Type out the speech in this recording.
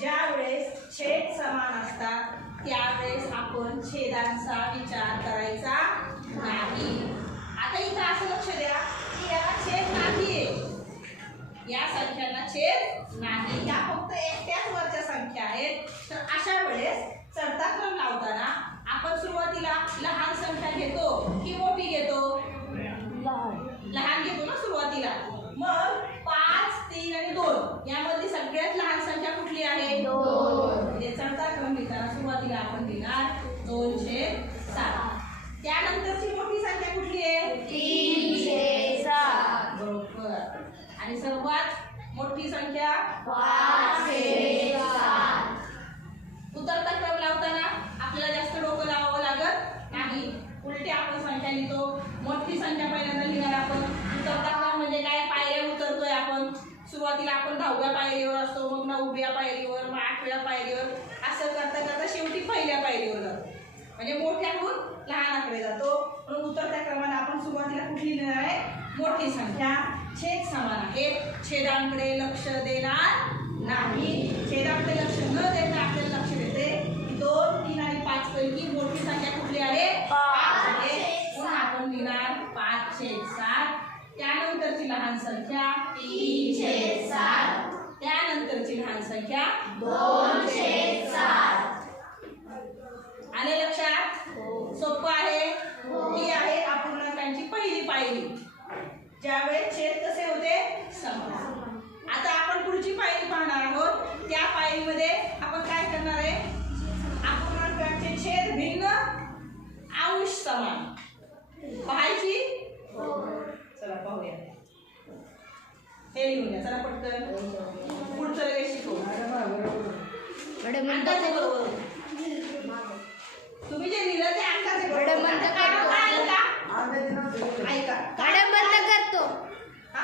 ज्यावेळेस छेद समान असतात त्यावेळेस आपण छेदांचा विचार करायचा नाही। आता इथं असं लक्ष द्या की याला छेद नाहीये, या संख्यांना छेद नाही, या फक्त एकट्याच वरच्या संख्या आहेत। तर अशा वेळेस चढता क्रम लावताना आपण सुरुवातीला लहान संख्या घेतो की मोठी घेतो? लहान घेतो ना सुरुवातीला। मग 5, 3 आणि 2 यामधली सगळ्यात लहान संख्या कुठली आहे? 2। म्हणजे चढता क्रम लिहिताना सुरुवातीला आपण लिहिणार 2/7। त्यानंतरची मोठी संख्या कुठली आहे? 3/7। बरोबर। आणि सर्वात मोठी संख्या 5/7। उतरता क्रम लावताना आपल्याला जास्त डोकं लावावं लागत नाही, उलटे आपण संख्या लिहितो। मोठी संख्या पहिल्यांदा लिहिणार आपण। उतरता क्रम म्हणजे काय? पायऱ्या उतरतोय आपण। सुरुवातीला आपण 10व्या पायरीवर असतो, मग 9व्या पायरीवर, मग 8व्या पायरीवर, असं करता करता शेवटी पहिल्या पायरीवर जातो, म्हणजे मोठ्याहून लहानाकडे जातो। म्हणून उतरत्या क्रमाने आपण सुरुवातीला कुठली लिहिणार आहे? मोठी संख्या। छेद समान आहेत, छेदांकडे लक्ष देणार नाही। छेदांकडे लक्ष न देता आपल्याला लक्ष देते 2, 3 आणि 5 पैकी मोठी संख्या कुठली आहे? 5 आहे। म्हणून आपण लिहिणार 5/7। त्यानंतरची लहान संख्या 3/7। त्यानंतरची लहान संख्या 2/7। आले लक्षात? सोपं आहे। ही आहे अपूर्णांकांची पहिली पायरी, ज्यावेळेस छेद कसे होते? समान। आता आपण पुढची पायरी पाहणार आहोत। त्या पायरीमध्ये आपण काय करणार आहे? अपूर्णांकांचे छेद भिन्न, अंश समान पाहायची। चला पाहूया, हे लिहून घ्या चला पटकन। पुढचं लगेच शिकवू। तुम्ही जे लिहिलं ते अंकाचे ऐका, मॅडम बंद करतो। हा